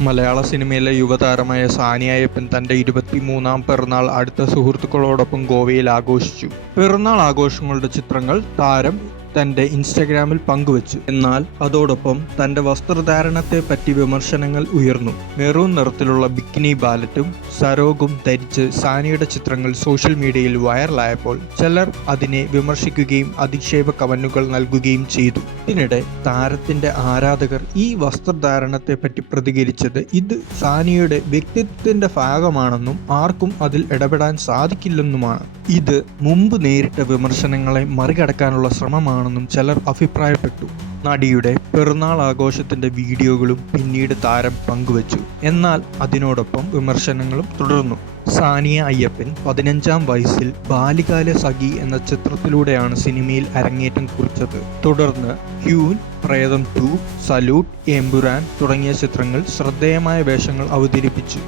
മലയാള സിനിമയിലെ യുവതാരമായ സാനിയ അയ്യപ്പൻ തന്റെ ഇരുപത്തിമൂന്നാം പിറന്നാൾ അടുത്ത സുഹൃത്തുക്കളോടൊപ്പം ഗോവയിൽ ആഘോഷിച്ചു. പിറന്നാൾ ആഘോഷങ്ങളുടെ ചിത്രങ്ങൾ താരം തന്റെ ഇൻസ്റ്റഗ്രാമിൽ പങ്കുവച്ചു. എന്നാൽ അതോടൊപ്പം തന്റെ വസ്ത്രധാരണത്തെ പറ്റി വിമർശനങ്ങൾ ഉയർന്നു. മെറൂൺ നിറത്തിലുള്ള ബിക്കിനി ബാലറ്റും സരോഗും ധരിച്ച് സാനിയുടെ ചിത്രങ്ങൾ സോഷ്യൽ മീഡിയയിൽ വൈറലായപ്പോൾ ചിലർ അതിനെ വിമർശിക്കുകയും അധിക്ഷേപ കമന്റുകൾ നൽകുകയും ചെയ്തു. ഇതിനിടെ താരത്തിന്റെ ആരാധകർ ഈ വസ്ത്രധാരണത്തെ പറ്റി പ്രതികരിച്ചത് ഇത് സാനിയുടെ വ്യക്തിത്വത്തിന്റെ ഭാഗമാണെന്നും ആർക്കും അതിൽ ഇടപെടാൻ സാധിക്കില്ലെന്നുമാണ്. ഇത് മുമ്പ് നേരിട്ട വിമർശനങ്ങളെ മറികടക്കാനുള്ള ശ്രമമാണെന്നും ചിലർ അഭിപ്രായപ്പെട്ടു. നടിയുടെ പിറന്നാൾ ആഘോഷത്തിന്റെ വീഡിയോകളും പിന്നീട് താരം പങ്കുവച്ചു. എന്നാൽ അതിനോടൊപ്പം വിമർശനങ്ങളും തുടർന്നു. സാനിയ അയ്യപ്പൻ പതിനഞ്ചാം വയസ്സിൽ ബാലികാല സഖി എന്ന ചിത്രത്തിലൂടെയാണ് സിനിമയിൽ അരങ്ങേറ്റം കുറിച്ചത്. തുടർന്ന് ഹ്യൂൻ പ്രേതം ടു സലൂട്ട് എംബുരാൻ തുടങ്ങിയ ചിത്രങ്ങൾ ശ്രദ്ധേയമായ വേഷങ്ങൾ അവതരിപ്പിച്ചു.